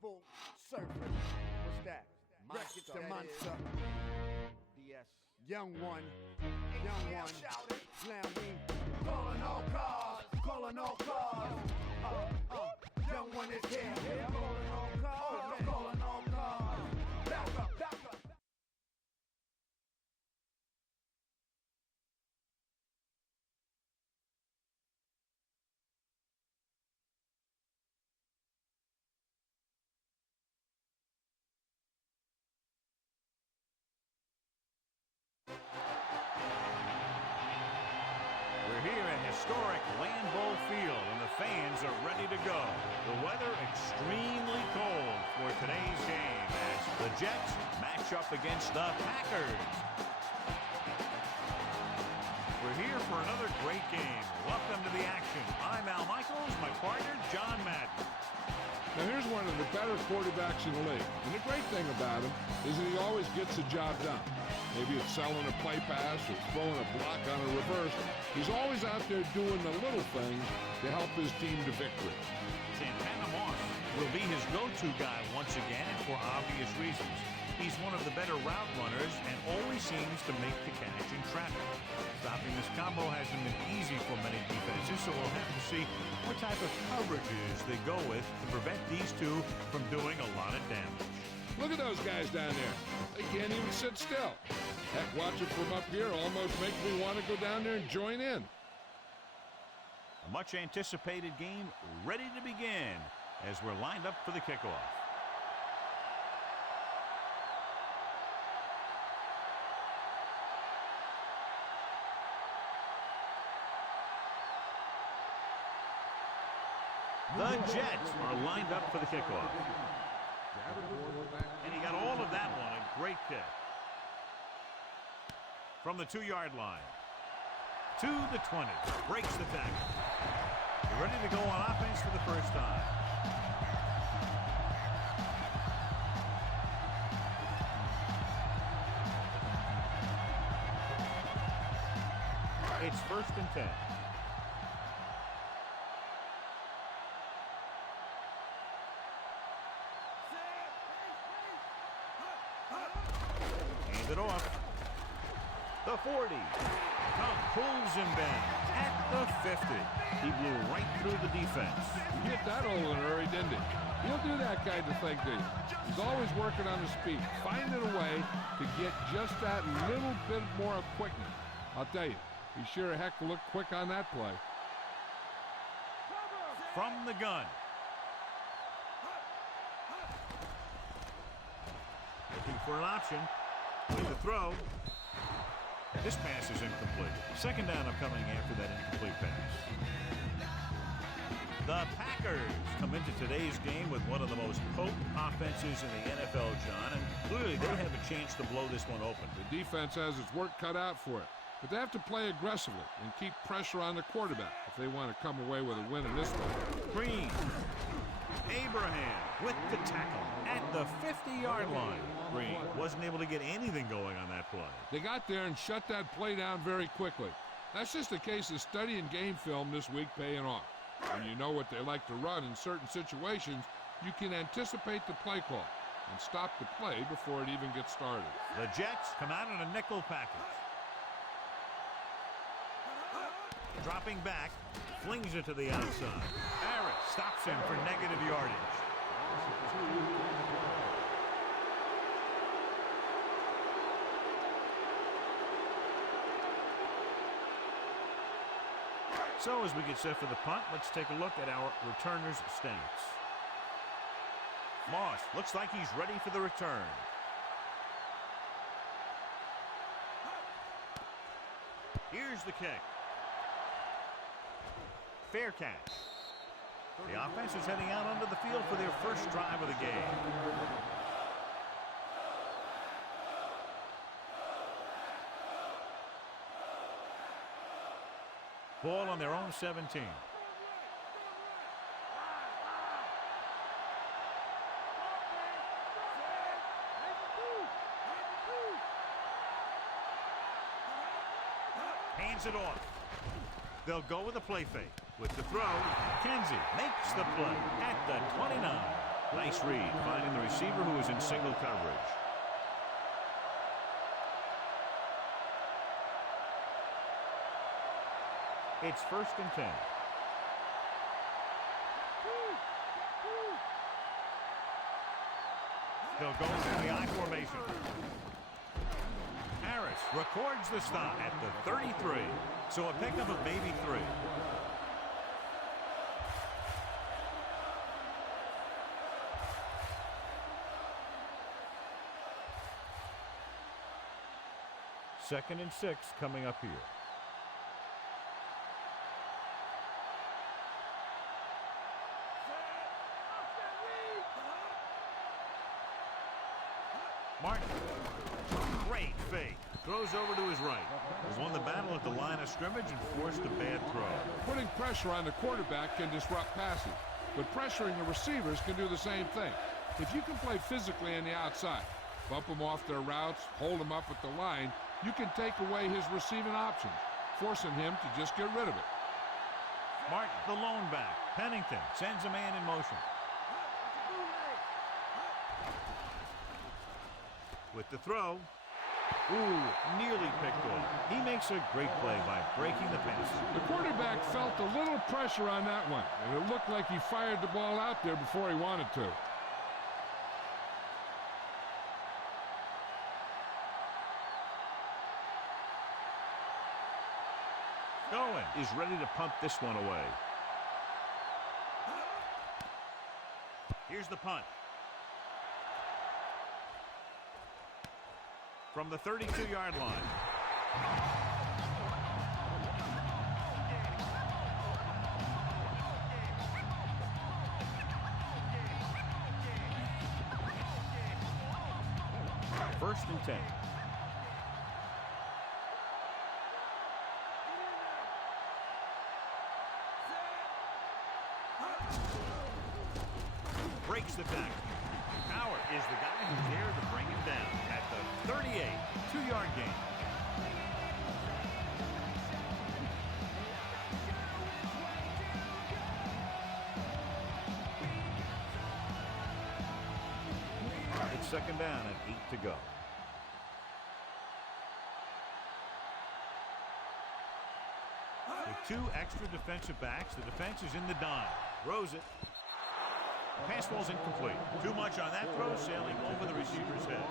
full surfer. What's that? Monster. DS. Young one. Slam me. Calling all cars. Young one is here. Calling all cars. Back up. We're here at historic Lambeau Field, and the fans are ready to go. The weather extremely cold for today's game as the Jets match up against the Packers. We're here for another great game. Welcome to the action. I'm Al Michaels, my partner, John Madden. Now here's one of the better quarterbacks in the league. And the great thing about him is that he always gets the job done. Maybe it's selling a play pass or throwing a block on a reverse. He's always out there doing the little things to help his team to victory. Santana Moss will be his go-to guy once again, and for obvious reasons. He's one of the better route runners and always seems to make the catch in traffic. Stopping this combo hasn't been easy for many defenses, so we'll have to see what type of coverages they go with to prevent these two from doing a lot of damage. Look at those guys down there. They can't even sit still. Heck, watch it from up here almost makes me want to go down there and join in. A much anticipated game ready to begin as we're lined up for the kickoff. The Jets are lined up for the kickoff. And he got all of that one, a great kick. From the 2-yard line to the 20, breaks the tackle. They're ready to go on offense for the first time. It's 1st and 10. Hand it off. The 40. Now pulls him back at the 50. He blew right through the defense. He hit that hole in a hurry, didn't he? He'll do that kind of thing to you. He's always working on his speed, finding a way to get just that little bit more quickness. I'll tell you, he sure heck looked quick on that play. From the gun. Looking for an option. With the throw. This pass is incomplete. 2nd down coming after that incomplete pass. The Packers come into today's game with one of the most potent offenses in the NFL, John, and clearly they have a chance to blow this one open. The defense has its work cut out for it, but they have to play aggressively and keep pressure on the quarterback if they want to come away with a win in this one. Green. Abraham with the tackle at the 50-yard line. Green wasn't able to get anything going on that play. They got there and shut that play down very quickly. That's just a case of studying game film this week paying off. When you know what they like to run in certain situations, you can anticipate the play call and stop the play before it even gets started. The Jets come out in a nickel package. Dropping back, flings it to the outside. Barrett stops him for negative yardage. So as we get set for the punt, let's take a look at our returners' stance. Moss looks like he's ready for the return. Here's the kick. Fair catch. The offense is heading out onto the field for their first drive of the game. Ball on their own 17. Hands it off. They'll go with a play fake. With the throw, Kenzie makes the play at the 29. Nice read, finding the receiver who was in single coverage. It's 1st and 10. They'll go in the I formation. Harris records the stop at the 33. So a pickup of maybe 3. Second and 6 coming up here. Martin, great fake. Throws over to his right. He's won the battle at the line of scrimmage and forced a bad throw. Putting pressure on the quarterback can disrupt passes, but pressuring the receivers can do the same thing. If you can play physically on the outside, bump them off their routes, hold them up at the line, you can take away his receiving options, forcing him to just get rid of it. Martin, the lone back. Pennington sends a man in motion. With the throw. Ooh, nearly picked off. He makes a great play by breaking the pass. The quarterback felt a little pressure on that one, and it looked like he fired the ball out there before he wanted to. Going is ready to punt this one away. Here's the punt. From the 32-yard line. First and 10. Breaks the tackle. Howard is the guy who's there to bring him down at the 38, 2-yard gain. It's second down and 8 to go. With 2 extra defensive backs, the defense is in the dime. Throws it. Pass ball's incomplete. Too much on that throw, sailing over the receiver's head.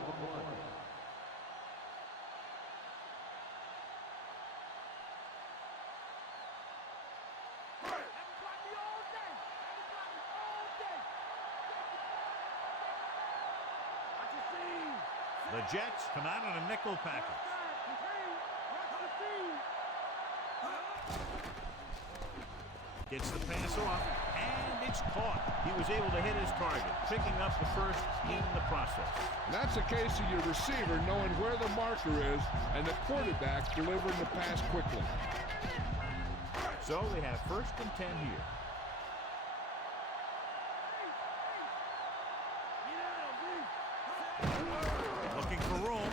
The Jets come out on a nickel package. Gets the pass off, and it's caught. He was able to hit his target, picking up the first in the process. That's a case of your receiver knowing where the marker is and the quarterback delivering the pass quickly. So they have first and 10 here. Looking for room.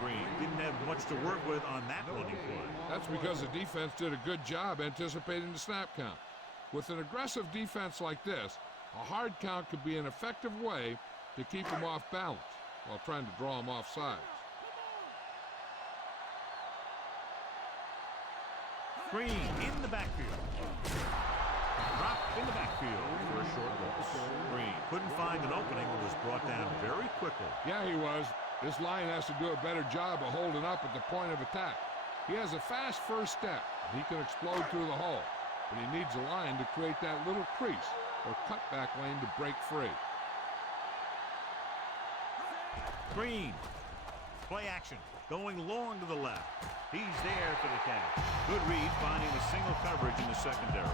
Green didn't have much to work with on that running play. That's because the defense did a good job anticipating the snap count. With an aggressive defense like this, a hard count could be an effective way to keep them off balance while trying to draw them off sides. Green in the backfield. Drop in the backfield for a short loss. Green couldn't find an opening and was brought down very quickly. Yeah, he was. This line has to do a better job of holding up at the point of attack. He has a fast first step. He can explode through the hole, but he needs a line to create that little crease or cutback lane to break free. Green. Play action. Going long to the left. He's there for the catch. Good read, finding the single coverage in the secondary.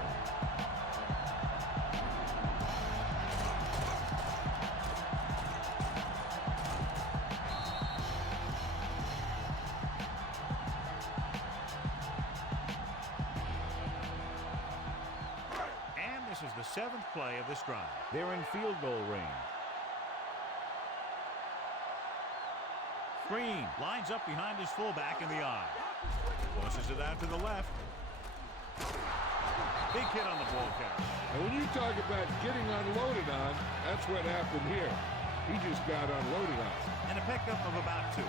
And this is the 7th play of this drive. They're in field goal range. Green lines up behind his fullback in the eye. Pushes it out to the left. Big hit on the ball carrier. And when you talk about getting unloaded on, that's what happened here. He just got unloaded on. And a pickup of about 2.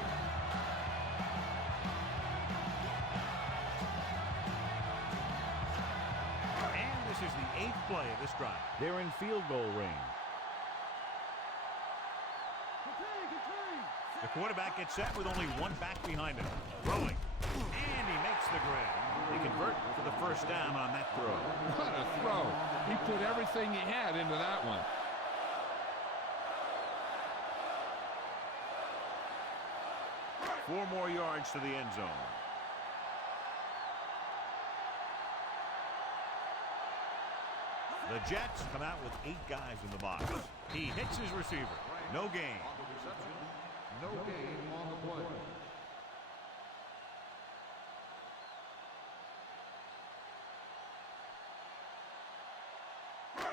And this is the 8th play of this drive. They're in field goal range. The quarterback gets set with only 1 back behind him. Throwing. And he makes the grab. They convert for the first down on that throw. What a throw. He put everything he had into that one. Four more yards to the end zone. The Jets come out with 8 guys in the box. He hits his receiver. No gain. No gain on the play.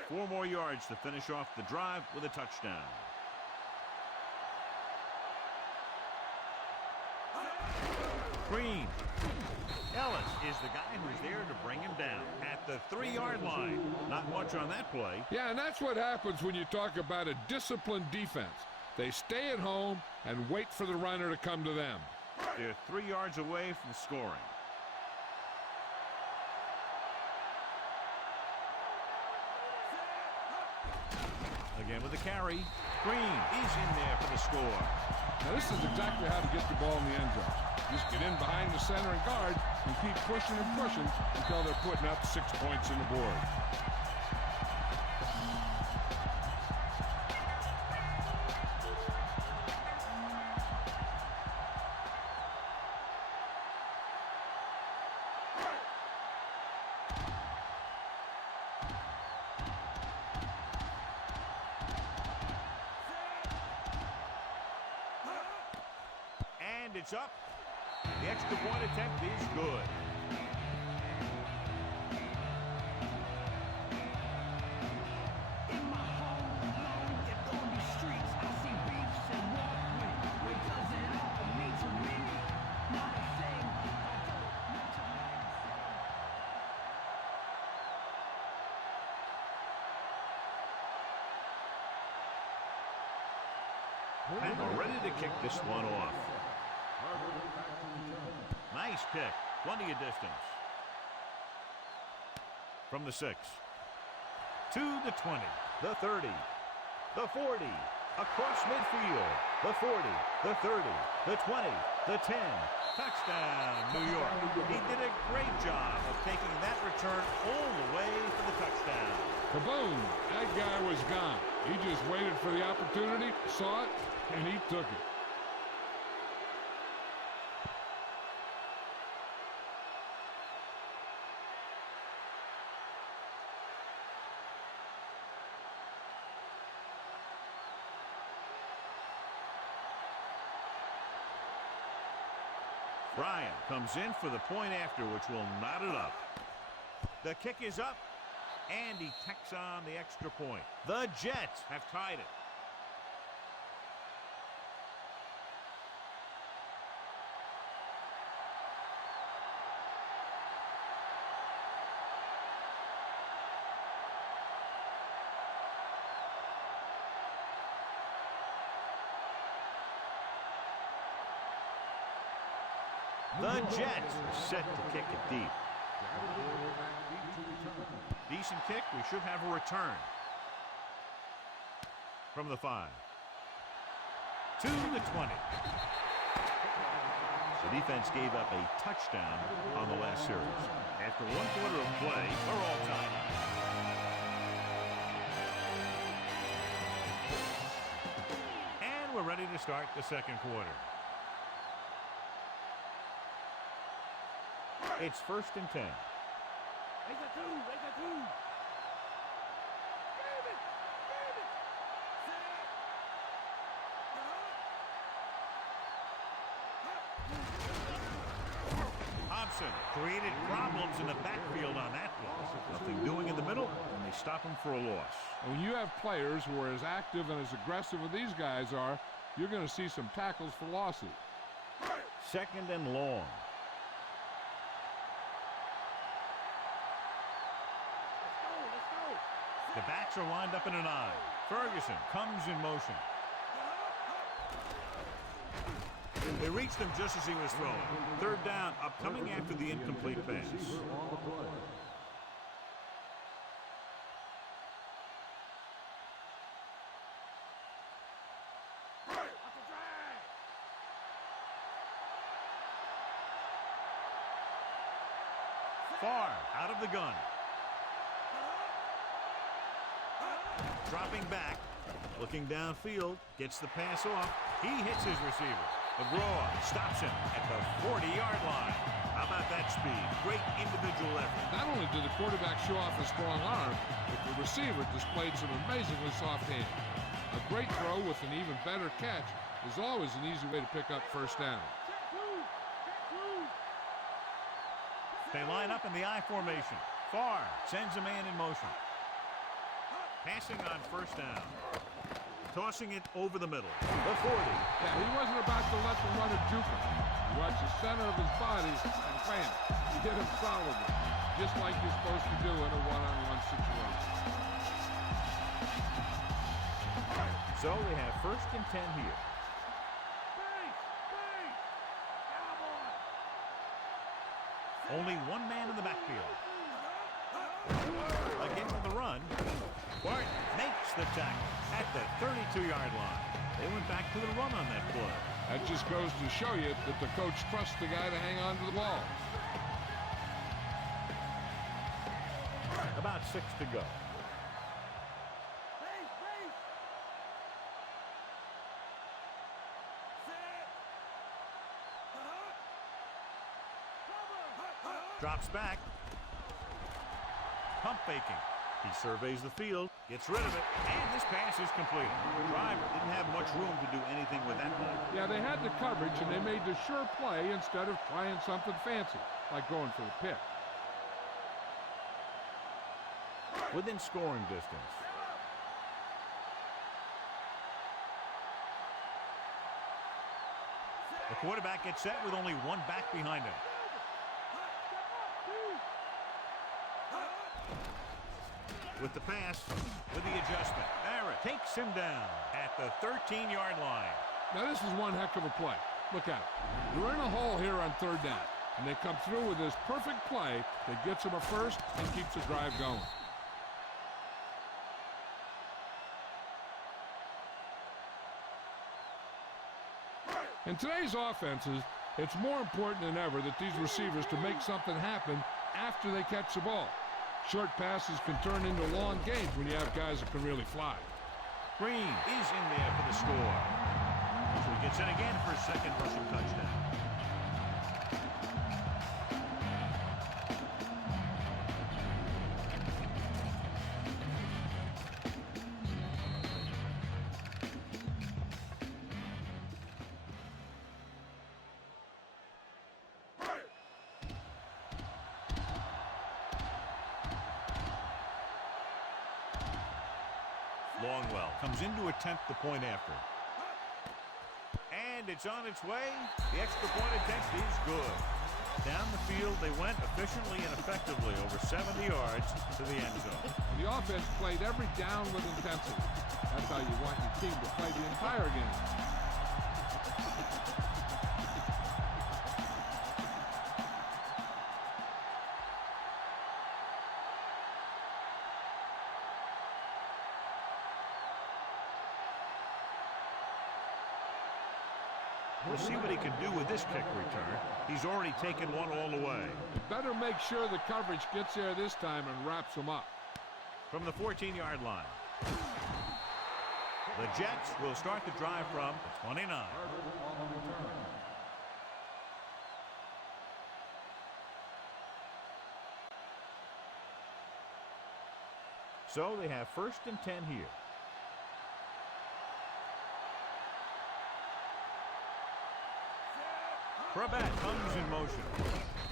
Four more yards to finish off the drive with a touchdown. Green. Ellis is the guy who's there to bring him down at the 3-yard line. Not much on that play. Yeah, and that's what happens when you talk about a disciplined defense. They stay at home and wait for the runner to come to them. They're 3 yards away from scoring. Again with the carry. Green is in there for the score. Now this is exactly how to get the ball in the end zone. Just get in behind the center and guard and keep pushing and pushing until they're putting up 6 points on the board. And it's up. The extra point attempt is good. In my home alone, if on the streets, I see beefs and walk with. What does it all mean to me? Not a thing. And we're ready to kick this one off. Nice kick. Plenty of distance. From the 6. To the 20. The 30. The 40. Across midfield. The 40. The 30. The 20. The 10. Touchdown, New York. He did a great job of taking that return all the way for the touchdown. Kaboom! That guy was gone. He just waited for the opportunity, saw it, and he took it. Bryant comes in for the point after, which will knot it up. The kick is up, and he tacks on the extra point. The Jets have tied it. The Jets are set to kick it deep. Decent kick. We should have a return. From the 5. To the 20. The defense gave up a touchdown on the last series. After 1 quarter of play, they're all tied up. And we're ready to start the second quarter. It's 1st and 10. Thompson created problems in the backfield on that one. Nothing doing in the middle, and they stop him for a loss. And when you have players who are as active and as aggressive as these guys are, you're going to see some tackles for losses. 2nd and long. The backs are lined up in an I. Ferguson comes in motion. They reached him just as he was throwing. Third down, upcoming after the incomplete pass. Far out of the gun. Dropping back, looking downfield, gets the pass off. He hits his receiver. McGraw stops him at the 40-yard line. How about that speed? Great individual effort. Not only did the quarterback show off a strong arm, but the receiver displayed some amazingly soft hands. A great throw with an even better catch is always an easy way to pick up first down. They line up in the I formation. Farr sends a man in motion. Passing on first down. Tossing it over the middle. The 40. Yeah, he wasn't about to let the runner juke him. He watched the center of his body and bam, he hit him solidly, just like you're supposed to do in a one-on-one situation. So they have first and 10 here. Only one man in the backfield. Against the run. Barton makes the tackle at the 32-yard line. They went back to the run on that play. That just goes to show you that the coach trusts the guy to hang on to the ball. About 6 to go. Drops back. Pump faking. He surveys the field, gets rid of it, and this pass is completed. The driver didn't have much room to do anything with that one. Yeah, they had the coverage, and they made the sure play instead of trying something fancy, like going for the pick. Within scoring distance. The quarterback gets set with only one back behind him. With the pass, with the adjustment. Barrett takes him down at the 13-yard line. Now, this is one heck of a play. Look at it. They're in a hole here on third down, and they come through with this perfect play that gets them a first and keeps the drive going. In today's offenses, it's more important than ever that these receivers to make something happen after they catch the ball. Short passes can turn into long games when you have guys that can really fly. Green is in there for the score. So he gets in again for a second rushing touchdown. Longwell comes in to attempt the point after. And it's on its way. The extra point attempt is good. Down the field they went efficiently and effectively over 70 yards to the end zone. The offense played every down with intensity. That's how you want your team to play the entire game. We'll see what he can do with this kick return. He's already taken one all the way. You better make sure the coverage gets there this time and wraps him up. From the 14-yard line. The Jets will start the drive from the 29. So they have first and 10 here. Crabette comes in motion.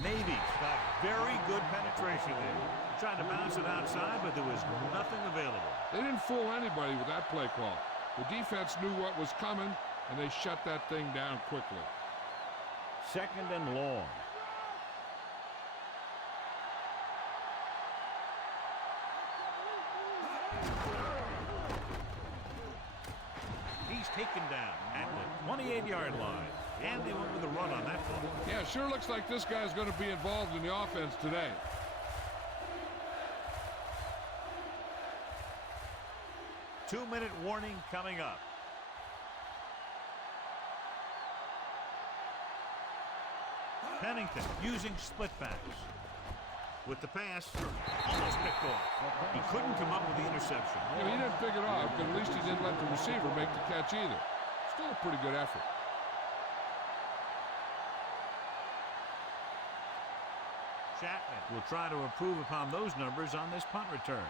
Navy's got very good penetration there. Tried to bounce it outside, but there was nothing available. They didn't fool anybody with that play call. The defense knew what was coming, and they shut that thing down quickly. Second and long. He's taken down at the 28-yard line. And they went with a run on that play. Yeah, sure looks like this guy's going to be involved in the offense today. Two-minute warning coming up. Pennington using split backs. With the pass, almost picked off. He couldn't come up with the interception. You know, he didn't pick it off, but at least he didn't let the receiver make the catch either. Still a pretty good effort. Chapman will try to improve upon those numbers on this punt return.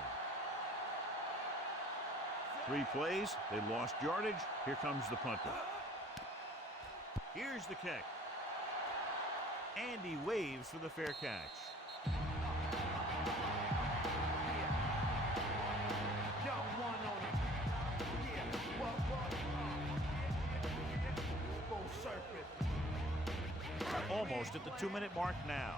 3 plays, they lost yardage. Here comes the punter. Here's the kick. And he waves for the fair catch. Almost at the 2-minute mark now.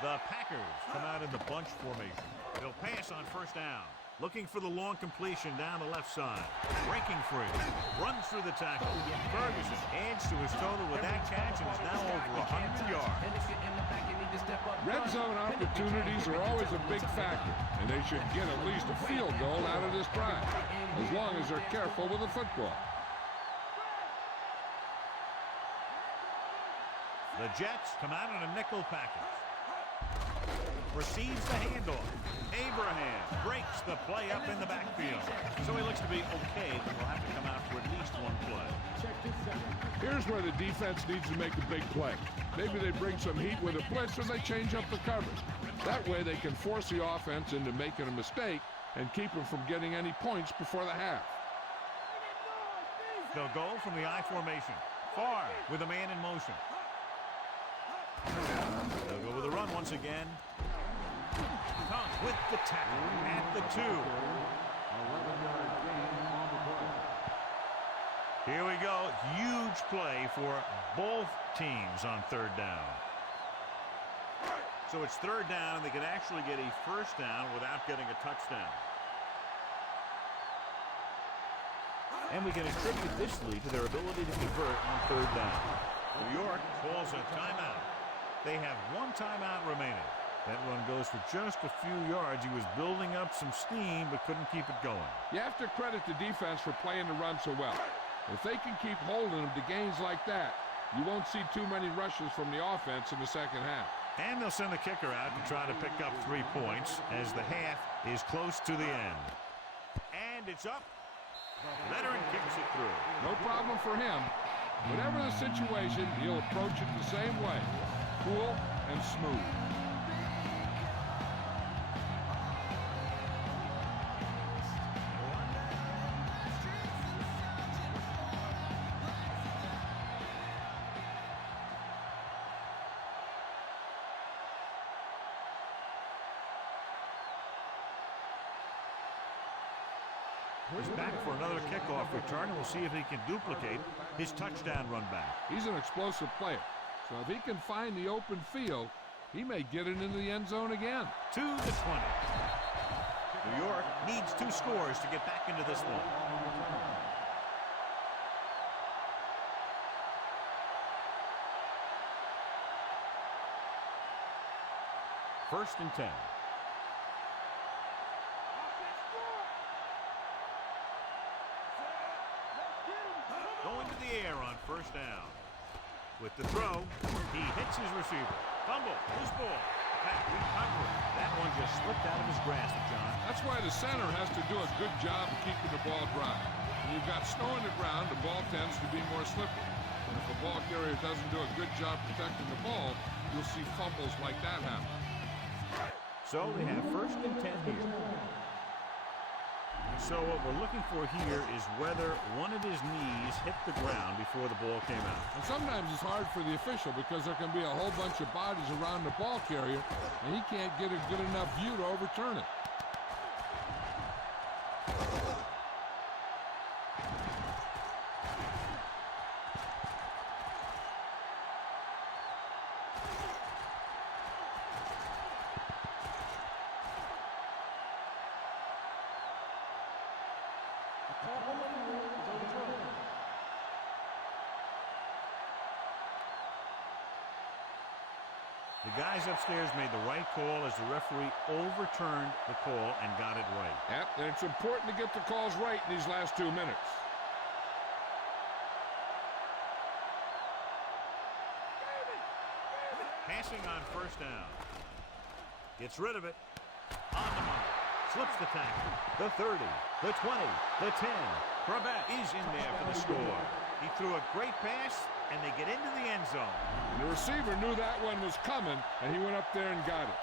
The Packers come out in the bunch formation. They'll pass on first down. Looking for the long completion down the left side. Breaking free. Runs through the tackle. Ferguson adds to his total with that catch and is now over 100 yards. Red zone opportunities are always a big factor, and they should get at least a field goal out of this drive, as long as they're careful with the football. The Jets come out in a nickel package. Receives the handoff. Abraham breaks the play up in the backfield. So he looks to be okay, but will have to come out for at least one play. Here's where the defense needs to make a big play. Maybe they bring some heat with a blitz or they change up the coverage. That way they can force the offense into making a mistake and keep them from getting any points before the half. They'll go from the I formation. Far with a man in motion. They'll go with a run once again. Hunt with the tackle at the 2. Here we go. Huge play for both teams on third down. So it's third down, and they can actually get a first down without getting a touchdown. And we can attribute this lead to their ability to convert on third down. New York calls a timeout. They have one timeout remaining. That run goes for just a few yards. He was building up some steam, but couldn't keep it going. You have to credit the defense for playing the run so well. If they can keep holding them to gains like that, you won't see too many rushes from the offense in the second half. And they'll send the kicker out to try to pick up 3 points as the half is close to the end. And it's up. Veteran kicks it through. No problem for him. Whatever the situation, he'll approach it the same way. Cool and smooth. He's back for another kickoff return. We'll see if he can duplicate his touchdown run back. He's an explosive player, so if he can find the open field, he may get it into the end zone again. To the 20. New York needs 2 scores to get back into this one. First and 10. Going to the air on first down. With the throw, he hits his receiver. Fumble, loose ball. Pack recovery. That one just slipped out of his grasp, John. That's why the center has to do a good job of keeping the ball dry. When you've got snow on the ground, the ball tends to be more slippery. And if the ball carrier doesn't do a good job protecting the ball, you'll see fumbles like that happen. So they have first and 10 here. So what we're looking for here is whether one of his knees hit the ground before the ball came out. And sometimes it's hard for the official because there can be a whole bunch of bodies around the ball carrier, and he can't get a good enough view to overturn it. The guys upstairs made the right call as the referee overturned the call and got it right. Yep, and it's important to get the calls right in these last 2 minutes. Passing on first down. Gets rid of it. On the mark. Slips the tackle. The 30, the 20, the 10. Crabette is in there for the score. He threw a great pass, and they get into the end zone. The receiver knew that one was coming, and he went up there and got it.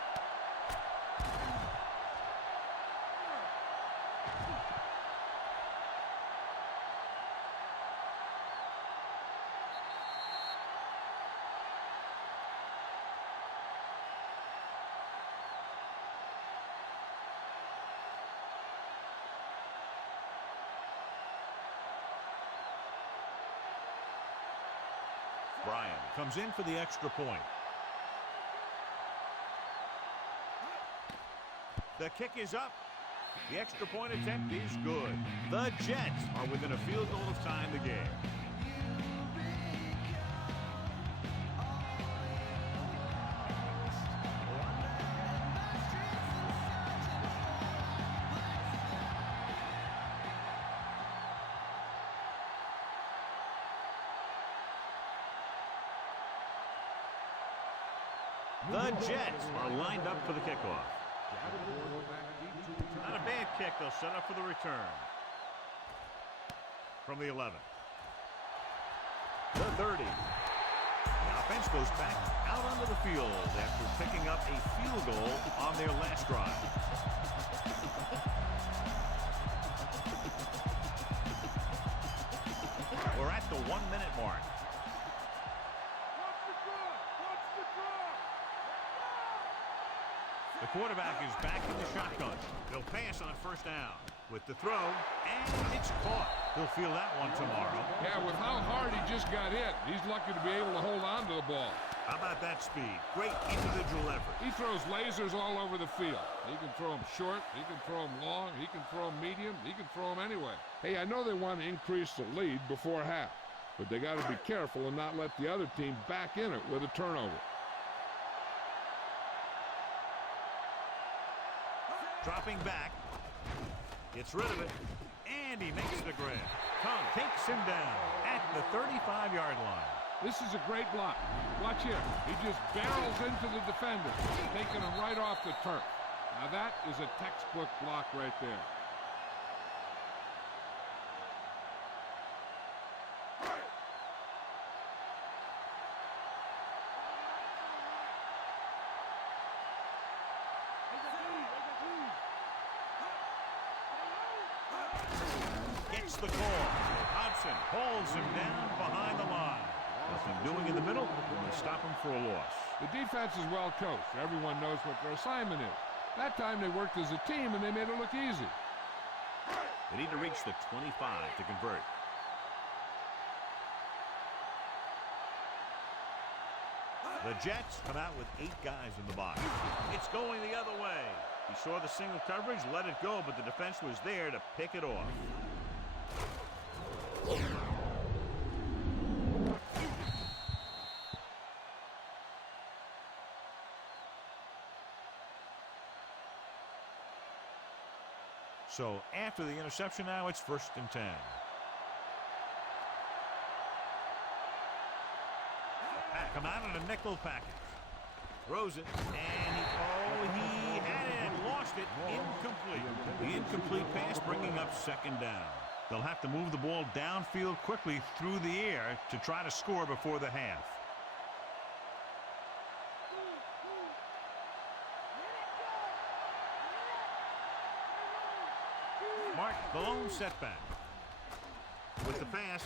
Bryan comes in for the extra point. The kick is up. The extra point attempt is good. The Jets are within a field goal of tying the game. The Jets are lined up for the kickoff. Not a bad kick. They'll set up for the return. From the 11. The 30. The offense goes back out onto the field after picking up a field goal on their last drive. We're at the 1-minute mark. The quarterback is back in the shotgun. They'll pass on first down with the throw, and it's caught. He'll feel that one tomorrow. Yeah, with how hard he just got hit, he's lucky to be able to hold on to the ball. How about that speed? Great individual effort. He throws lasers all over the field. He can throw them short, he can throw them long, he can throw them medium, he can throw them anyway. Hey, I know they want to increase the lead before half, but they got to be careful and not let the other team back in it with a turnover. Dropping back, gets rid of it, and he makes the grab. Kong takes him down at the 35-yard line. This is a great block. Watch here. He just barrels into the defender, taking him right off the turf. Now that is a textbook block right there. Gets the call. Hudson holds him down behind the line. Nothing doing in the middle. They stop him for a loss. The defense is well coached. Everyone knows what their assignment is. That time they worked as a team and they made it look easy. They need to reach the 25 to convert. The Jets come out with 8 guys in the box. It's going the other way. He saw the single coverage, let it go, but the defense was there to pick it off. So after the interception now, it's 1st and 10. Come out in a nickel package. Throws it, and he had it and lost it. Incomplete. The incomplete pass bringing up 2nd down. They'll have to move the ball downfield quickly through the air to try to score before the half. Mark, the lone setback. With the pass.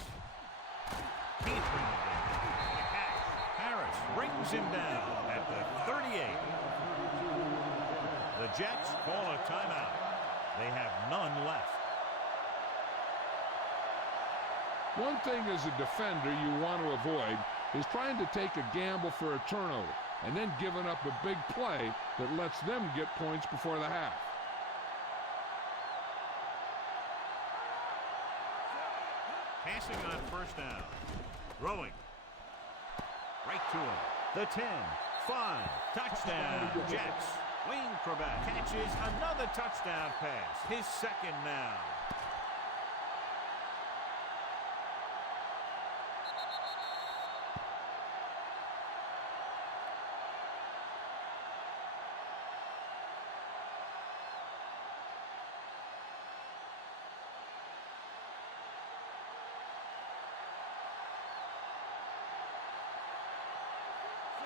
Can't bring it down. The catch. Harris brings him down at the 38. The Jets call a timeout. They have none left. One thing as a defender you want to avoid is trying to take a gamble for a turnover and then giving up a big play that lets them get points before the half. Passing on 1st down. Throwing. Right to him. The 10. 5. Touchdown, Jets. Wayne Corbett catches another touchdown pass. His second now.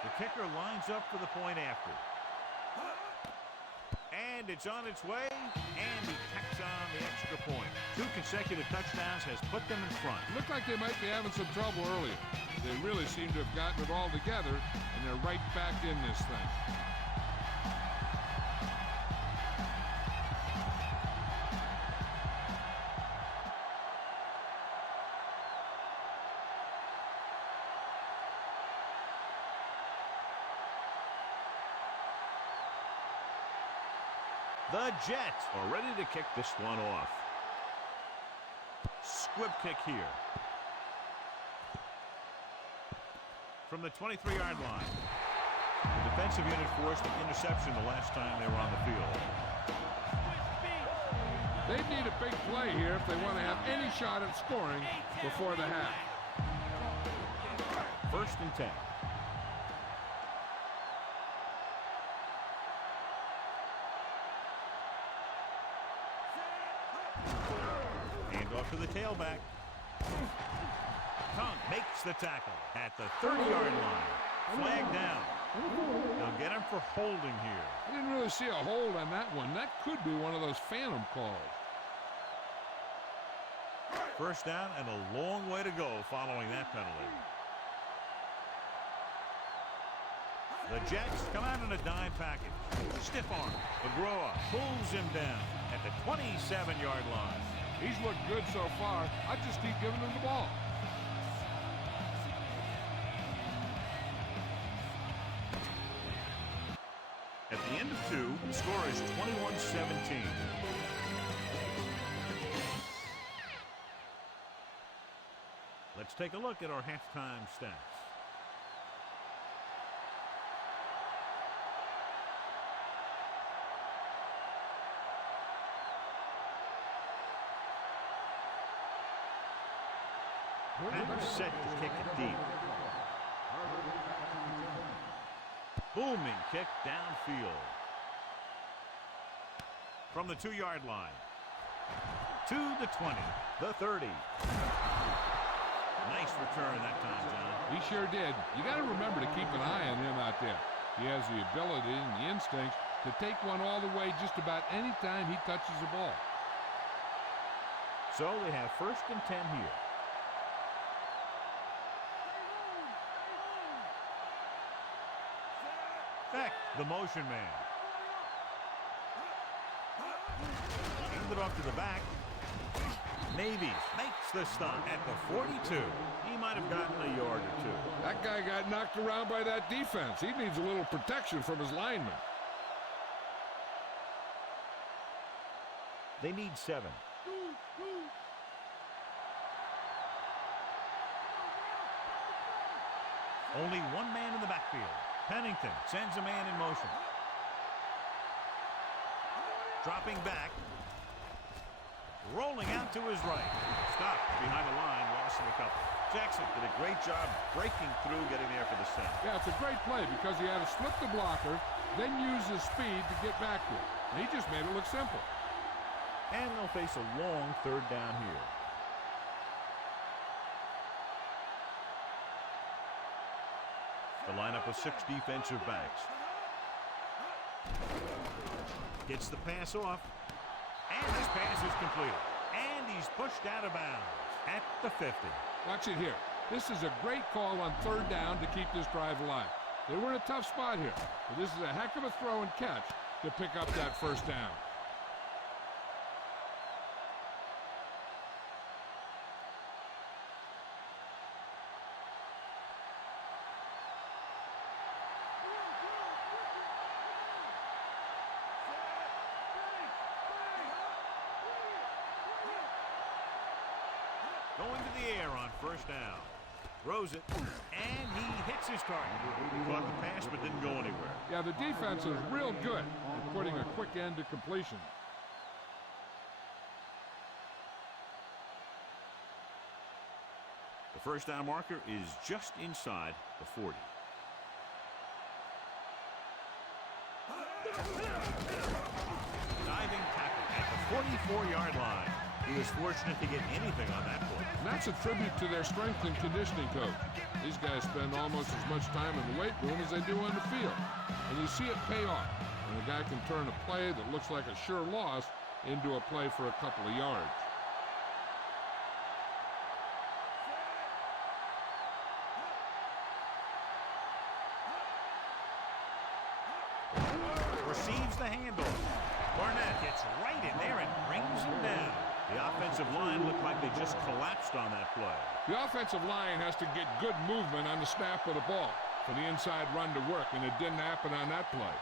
The kicker lines up for the point after. And it's on its way, and he tacks on the extra point. 2 consecutive touchdowns has put them in front. Looked like they might be having some trouble earlier. They really seem to have gotten it all together, and they're right back in this thing. The Jets are ready to kick this one off. Squib kick here. From the 23-yard line. The defensive unit forced an interception the last time they were on the field. They need a big play here if they want to have any shot at scoring before the half. 1st and 10. Off to the tailback. Tongue makes the tackle at the 30-yard line. Flag down. They'll get him for holding here. I didn't really see a hold on that one. That could be one of those phantom calls. 1st down and a long way to go following that penalty. The Jets come out in a dime package. Stiff arm. McGraw pulls him down at the 27-yard line. He's looked good so far. I just keep giving him the ball. At the end of 2, the score is 21-17. Let's take a look at our halftime stats. Packers set to kick it deep. Booming kick downfield. From the 2-yard line. To the 20. The 30. Nice return that time, John. He sure did. You got to remember to keep an eye on him out there. He has the ability and the instincts to take one all the way just about any time he touches the ball. So they have 1st and 10 here. Beck, the motion man. Hand it off to the back. Navies makes the stop at the 42. He might have gotten a yard or 2. That guy got knocked around by that defense. He needs a little protection from his linemen. They need 7. Only one man in the backfield. Pennington sends a man in motion. Dropping back. Rolling out to his right. Stopped behind the line, lost in a couple. Jackson did a great job breaking through, getting there for the sack. Yeah, it's a great play because he had to slip the blocker, then use his speed to get back to it. And he just made it look simple. And they'll face a long 3rd down here. The lineup of 6 defensive backs. Gets the pass off. And this pass is completed. And he's pushed out of bounds at the 50. Watch it here. This is a great call on 3rd down to keep this drive alive. They were in a tough spot here, but this is a heck of a throw and catch to pick up that 1st down. Going to the air on 1st down. Throws it, and he hits his target. He caught the pass but didn't go anywhere. Yeah, the defense is real good at putting a quick end to completion. The first down marker is just inside the 40. Diving tackle at the 44-yard line. He was fortunate to get anything on that play. And that's a tribute to their strength and conditioning coach. These guys spend almost as much time in the weight room as they do on the field. And you see it pay off. And the guy can turn a play that looks like a sure loss into a play for a couple of yards. Receives the handoff. Barnett gets right in there and brings him down. The offensive line looked like they just collapsed on that play. The offensive line has to get good movement on the snap of the ball for the inside run to work, and it didn't happen on that play.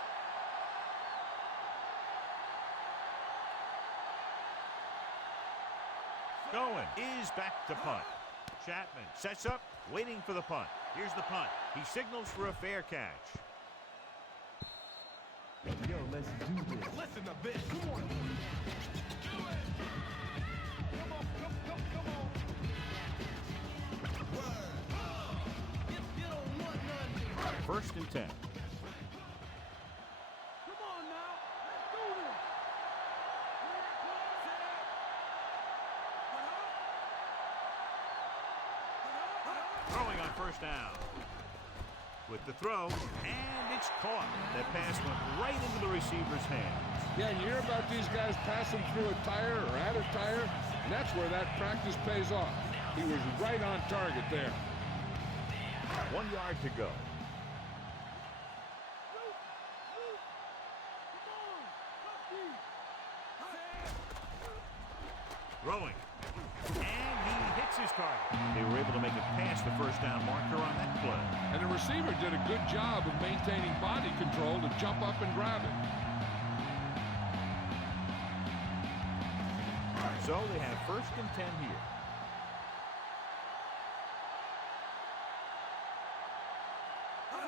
Going is back to punt. Chapman sets up, waiting for the punt. Here's the punt. He signals for a fair catch. Yo, let's do this. Listen to this. Come on. First and 10. Come on now. Let's do this. Throwing on first down. With the throw, and it's caught. That pass went right into the receiver's hands. Yeah, and you hear about these guys passing through a tire or at a tire, and that's where that practice pays off. He was right on target there. 1 yard to go. Throwing. And he hits his target. They were able to make it past the first down marker on that play. And the receiver did a good job of maintaining body control to jump up and grab it. So they have first and 10 here.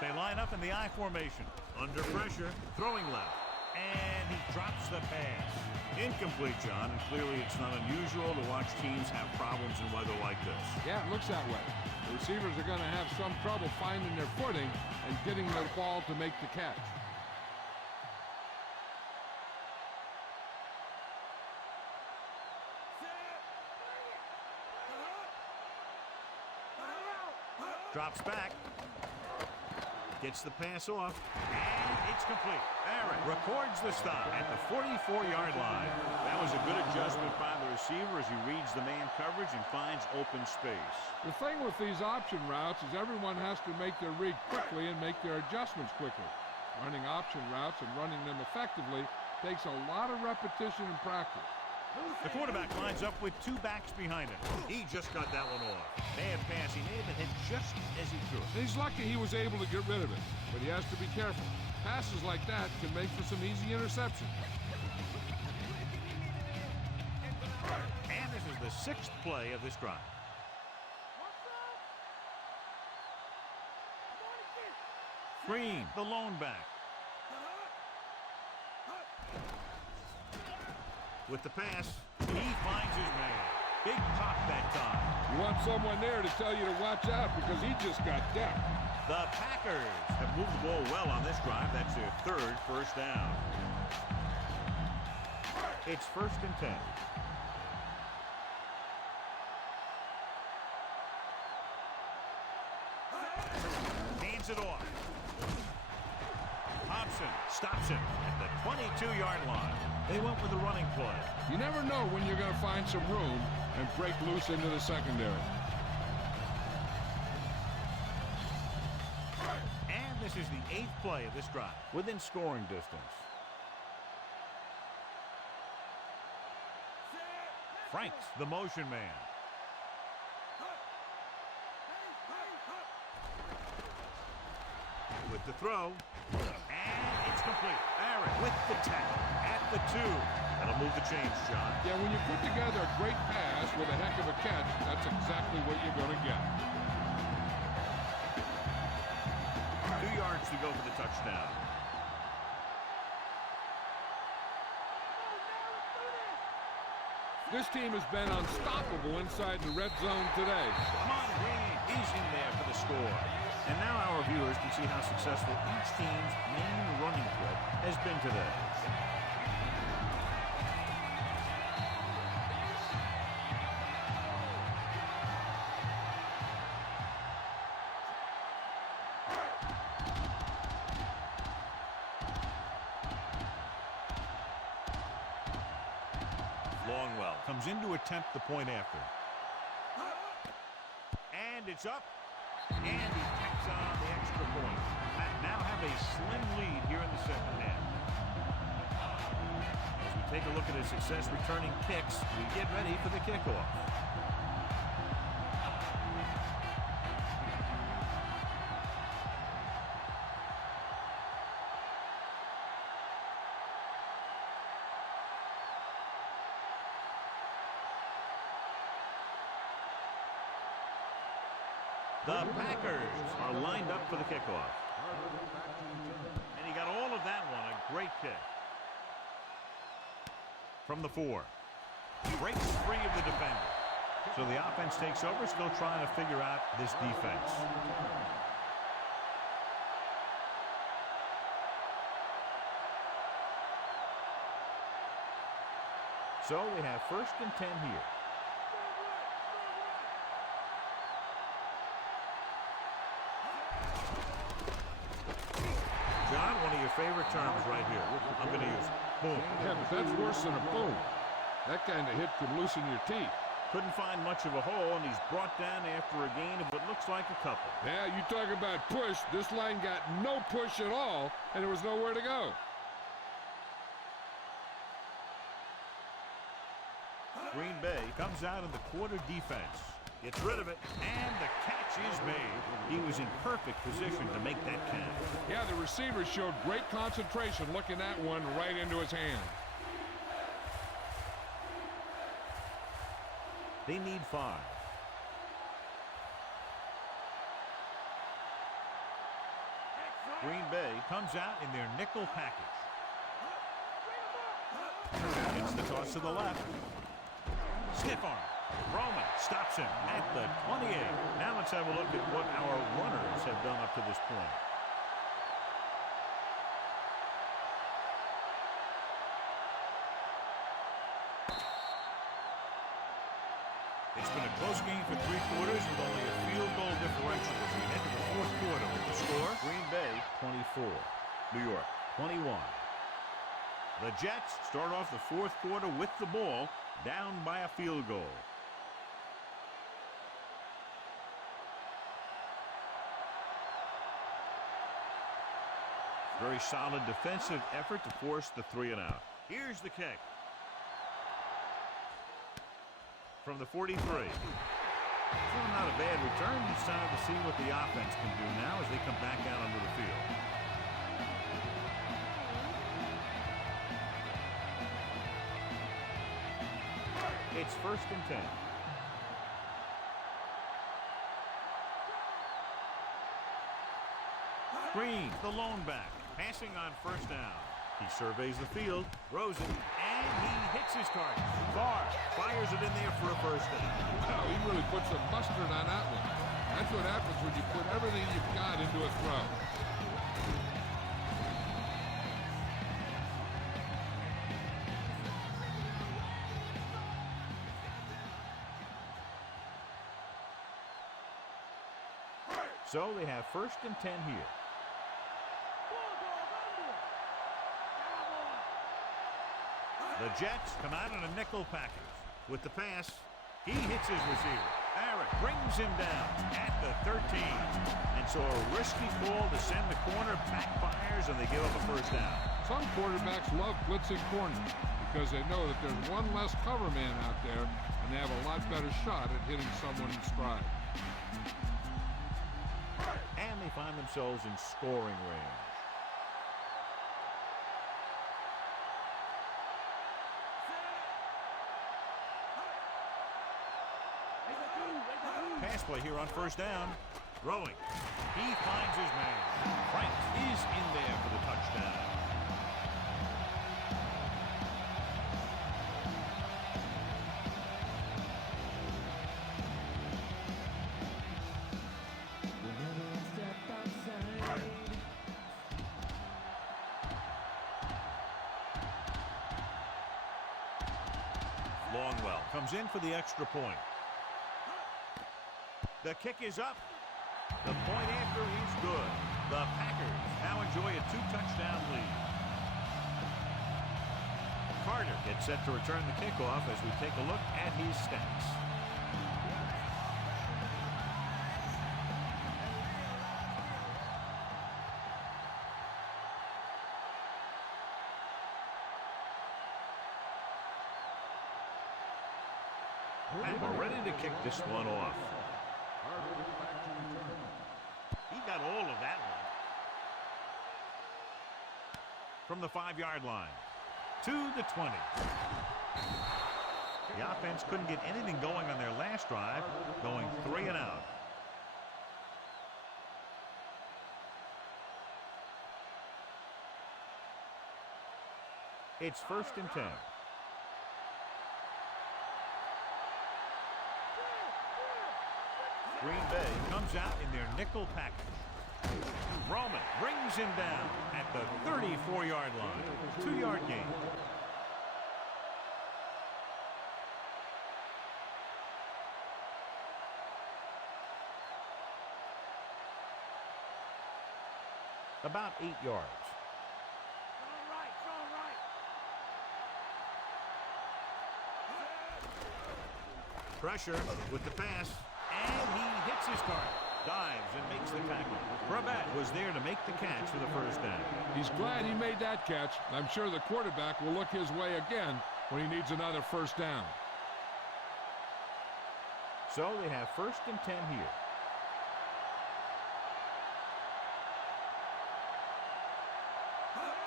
They line up in the I formation. Under pressure, throwing left. And he drops the pass. Incomplete, John, and clearly it's not unusual to watch teams have problems in weather like this. Yeah, it looks that way. The receivers are going to have some trouble finding their footing and getting the ball to make the catch. Drops back. Gets the pass off. And it's complete. Barrett records the stop at the 44-yard line. That was a good adjustment by the receiver as he reads the man coverage and finds open space. The thing with these option routes is everyone has to make their read quickly and make their adjustments quickly. Running option routes and running them effectively takes a lot of repetition and practice. The quarterback lines up with two backs behind him. He just got that one off. Bad pass. He may have hit just as he threw it. He's lucky he was able to get rid of it, but he has to be careful. Passes like that can make for some easy interception. And this is the sixth play of this drive. Green, the lone back. With the pass, he finds his man. Big pop that time. You want someone there to tell you to watch out because he just got depth. The Packers have moved the ball well on this drive. That's their third first down. It's first and 10. Hands it off. Thompson stops him at the 22-yard line. They went with the running play. You never know when you're going to find some room and break loose into the secondary. And this is the eighth play of this drive, within scoring distance. Franks, the motion man. With the throw, and it's complete. Barrett with the tackle at the 2. That'll move the chains, John. Yeah, when you put together a great pass with a heck of a catch, that's exactly what you're going to get. to go for the touchdown. This team has been unstoppable inside the red zone today. Come on, Green. He's in there for the score. And now our viewers can see how successful each team's main running threat has been today. Longwell comes in to attempt the point after. And it's up. And he tacks on the extra point. Now have a slim lead here in the second half. As we take a look at his success returning kicks, we get ready for the kickoff. The Packers are lined up for the kickoff. And he got all of that one, a great kick. From the 4. Breaks free of the defender. So the offense takes over, still trying to figure out this defense. So we have 1st and 10 here. John, one of your favorite terms right here. I'm going to use it. Boom. Yeah, but that's worse than a boom. That kind of hit could loosen your teeth. Couldn't find much of a hole, and he's brought down after a gain of what looks like a couple. Yeah, you talk about push. This line got no push at all, and there was nowhere to go. Green Bay comes out in the quarter defense. Gets rid of it, and the catch is made. He was in perfect position to make that count. Yeah, the receiver showed great concentration looking that one right into his hand. They need 5. Green Bay comes out in their nickel package. It's the toss to the left. Stiff arm. Roman stops him at the 28. Now let's have a look at what our runners have done up to this point. It's been a close game for 3 quarters with only a field goal differential as we head to the 4th quarter with the score. Green Bay 24, New York 21. The Jets start off the 4th quarter with the ball, down by a field goal. Very solid defensive effort to force the 3-and-out. Here's the kick. From the 43. Still not a bad return. It's time to see what the offense can do now as they come back out onto the field. It's 1st and 10. Green, the lone back, passing on 1st down. He surveys the field, throws it, and he hits his target. Barr fires it in there for a 1st down. Wow, he really put some mustard on that one. That's what happens when you put everything you've got into a throw. So they have 1st and 10 here. The Jets come out in a nickel package. With the pass, he hits his receiver. Barrett brings him down at the 13. And so a risky call to send the corner backfires, and they give up a 1st down. Some quarterbacks love blitzing corners because they know that there's one less cover man out there, and they have a lot better shot at hitting someone in stride. And they find themselves in scoring range. Pass play here on 1st down. Throwing. He finds his man. Frank is in there for the touchdown. Longwell comes in for the extra point. The kick is up. The point after is good. The Packers now enjoy a 2-touchdown lead. Carter gets set to return the kickoff as we take a look at his stats. And we're ready to kick this one off. He got all of that one. From the 5-yard line to the 20. The offense couldn't get anything going on their last drive, going 3 and out. It's 1st and 10. Green Bay comes out in their nickel package. Roman brings him down at the 34-yard line. 2-yard gain. About 8 yards. Pressure with the pass. And he hits his target, dives, and makes the tackle. Brabant was there to make the catch for the first down. He's glad he made that catch. I'm sure the quarterback will look his way again when he needs another first down. So they have 1st and 10 here.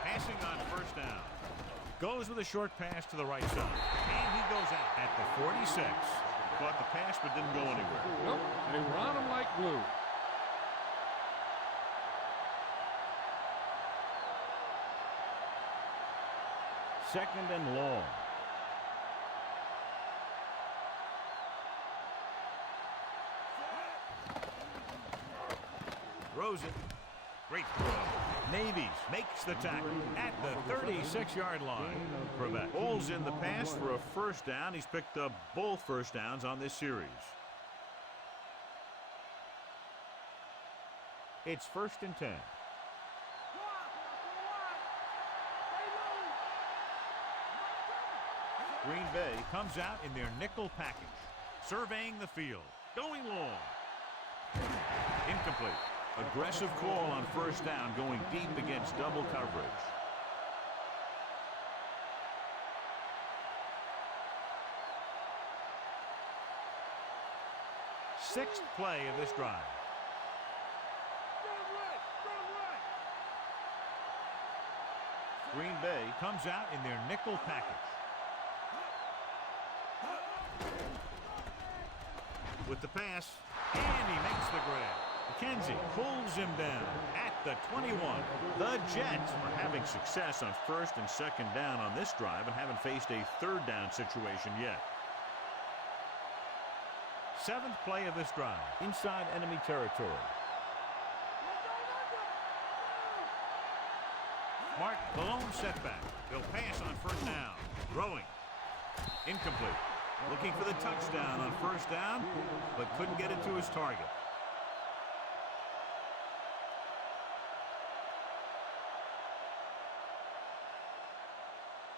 Passing on first down. Goes with a short pass to the right side. And he goes out at the 46. Caught the pass but didn't go anywhere. Nope, they were on him like glue. Second and long. Throws it. Great throw. Navies makes the tackle at the 36-yard line. Brabant holds in the pass for a first down. He's picked up both first downs on this series. It's 1st and 10. Green Bay comes out in their nickel package. Surveying the field. Going long. Incomplete. Aggressive call on first down, going deep against double coverage. Sixth play of this drive. Green Bay comes out in their nickel package. With the pass, and he makes the grab. McKenzie pulls him down at the 21. The Jets are having success on 1st and 2nd down on this drive and haven't faced a 3rd down situation yet. 7th play of this drive, inside enemy territory. Mark the lone setback. They'll pass on first down. Throwing. Incomplete. Looking for the touchdown on first down, but couldn't get it to his target.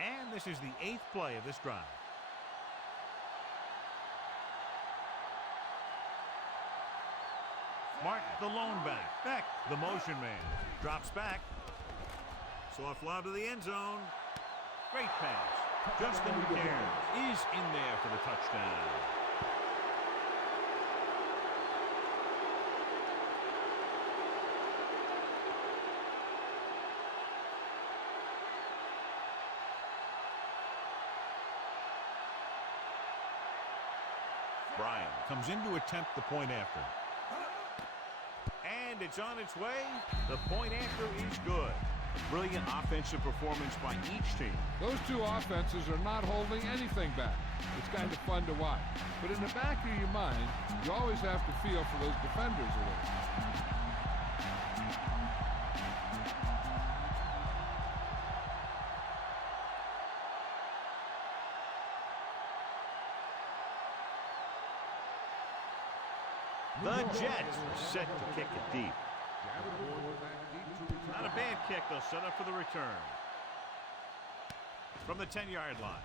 And this is the 8th play of this drive. Martin, the lone back. Beck, the motion man. Drops back. Soft lob to the end zone. Great pass. Justin McCairn is in there for the touchdown. Bryan comes in to attempt the point after. And it's on its way. The point after is good. Brilliant offensive performance by each team. Those two offenses are not holding anything back. It's kind of fun to watch. But in the back of your mind, you always have to feel for those defenders a little. The Jets are set to kick it deep. Not a bad kick. They'll set up for the return. From the 10-yard line.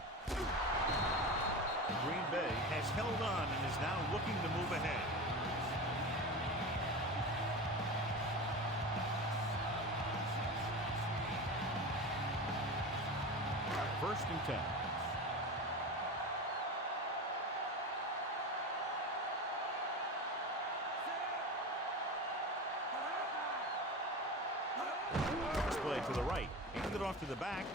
Green Bay has held on and is now looking to move ahead. First and 10. Play to the right. Hand it off to the back.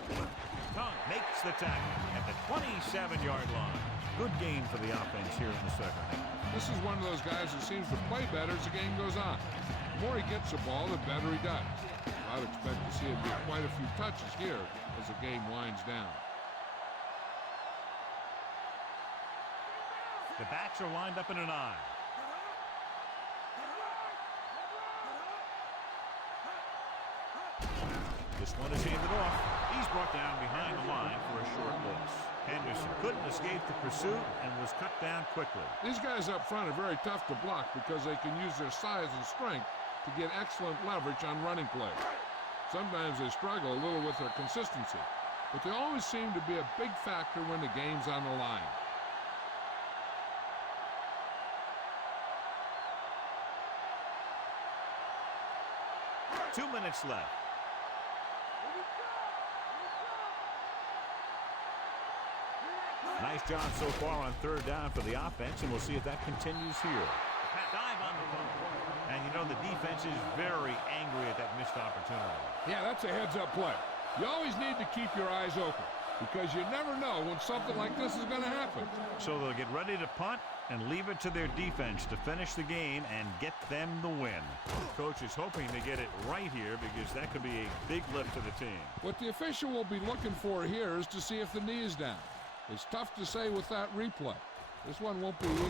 Tongue makes the tackle at the 27-yard line. Good game for the offense here in the second half. This is one of those guys that seems to play better as the game goes on. The more he gets the ball, the better he does. I'd expect to see him get quite a few touches here as the game winds down. The backs are lined up in an eye. This one is handed off. He's brought down behind the line for a short loss. Henderson couldn't escape the pursuit and was cut down quickly. These guys up front are very tough to block because they can use their size and strength to get excellent leverage on running plays. Sometimes they struggle a little with their consistency, but they always seem to be a big factor when the game's on the line. Two minutes left. Nice job so far on third down for the offense, and we'll see if that continues here. Dive on the phone. And you know the defense is very angry at that missed opportunity. Yeah, that's a heads-up play. You always need to keep your eyes open because you never know when something like this is going to happen. So they'll get ready to punt and leave it to their defense to finish the game and get them the win. Coach is hoping to get it right here because that could be a big lift to the team. What the official will be looking for here is to see if the knee is down. It's tough to say with that replay. This one won't be easy.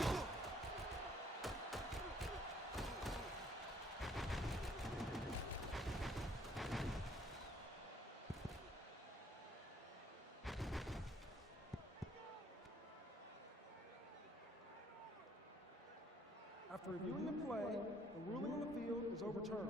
After reviewing the play, the ruling on the field is overturned.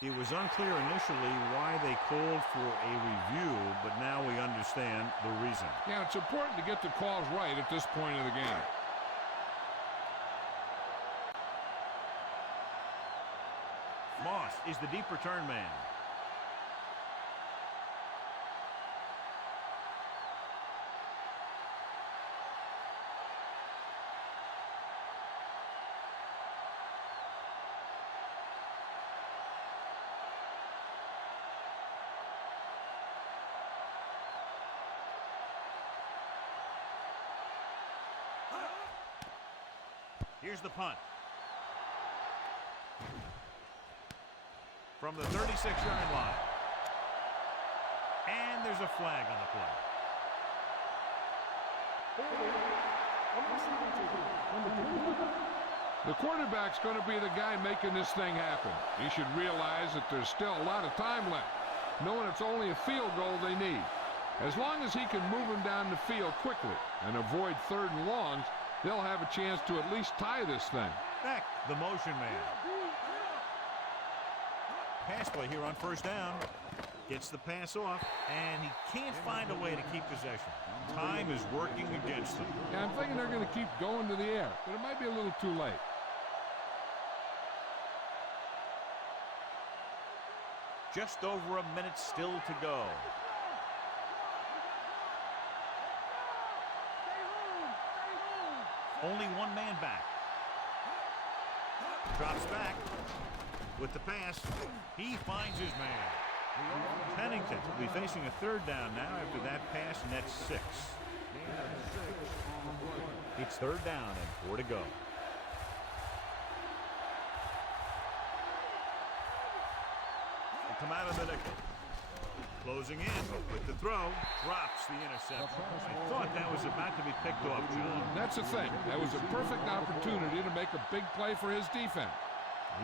It was unclear initially why they called for a review, but now we understand the reason. Yeah, it's important to get the calls right at this point of the game. Moss is the deep return man. Here's the punt. From the 36-yard line. And there's a flag on the play. The quarterback's going to be the guy making this thing happen. He should realize that there's still a lot of time left, knowing it's only a field goal they need. As long as he can move him down the field quickly and avoid third and longs, they'll have a chance to at least tie this thing. Beck, the motion man. Pass play here on first down. Gets the pass off, and he can't find a way to keep possession. Time is working against them. Yeah, I'm thinking they're going to keep going to the air, but it might be a little too late. Just over a minute still to go. Only one man back. Drops back with the pass. He finds his man. Pennington will be facing a third down now after that pass, nets 6. It's 3rd down and 4 to go. They come out of the nickel. Closing in with the throw. Drops the interception. I thought that was about to be picked off, John. That's the thing. That was a perfect opportunity to make a big play for his defense.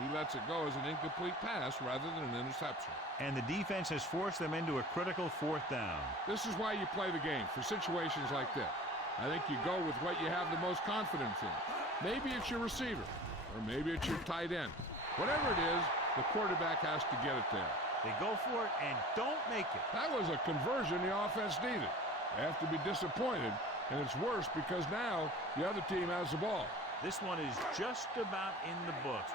He lets it go as an incomplete pass rather than an interception. And the defense has forced them into a critical 4th down. This is why you play the game, for situations like this. I think you go with what you have the most confidence in. Maybe it's your receiver, or maybe it's your tight end. Whatever it is, the quarterback has to get it there. They go for it and don't make it. That was a conversion the offense needed. They have to be disappointed, and it's worse because now the other team has the ball. This one is just about in the books.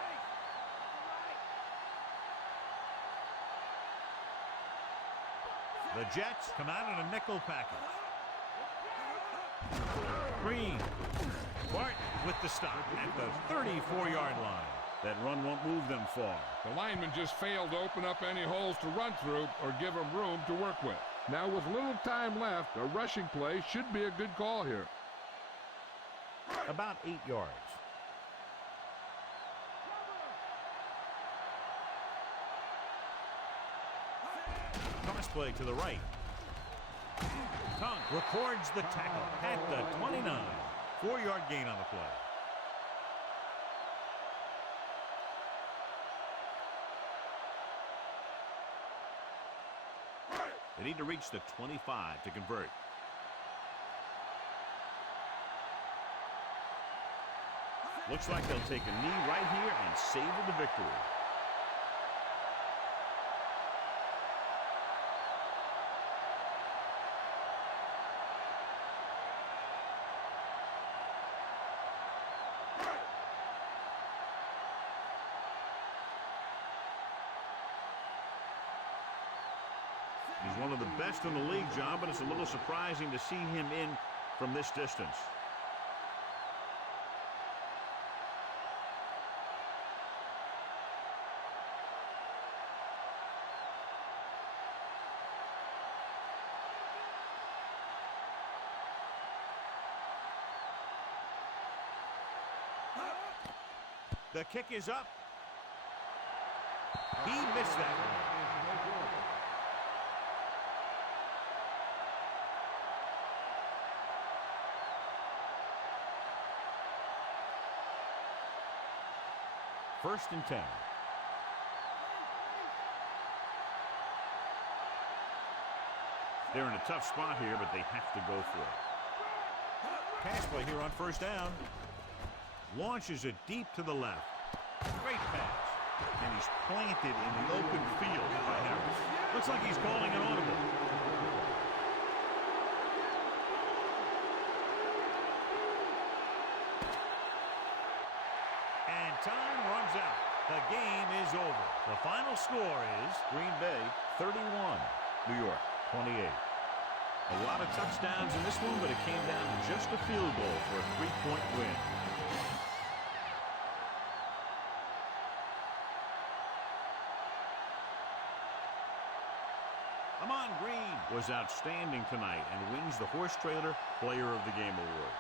The Jets come out in a nickel package. Green. Barton with the stop at the 34-yard line. That run won't move them far. The lineman just failed to open up any holes to run through or give him room to work with. Now with little time left, a rushing play should be a good call here. About 8 yards. Cross play to the right. Tongue records the tackle at the 29. 4-yard gain on the play. They need to reach the 25 to convert. Looks like they'll take a knee right here and savor the victory. He's one of the best in the league, John, but it's a little surprising to see him in from this distance. The kick is up. He missed that one. First and 10. They're in a tough spot here, but they have to go for it. Pass play here on 1st down. Launches it deep to the left. Great pass. And he's planted in the open field by Harris. Looks like he's calling an audible. And time runs out. The game is over. The final score is Green Bay 31, New York 28. A lot of touchdowns in this one, but it came down to just a field goal for a 3-point win. Amon Green was outstanding tonight and wins the Horse Trailer Player of the Game award.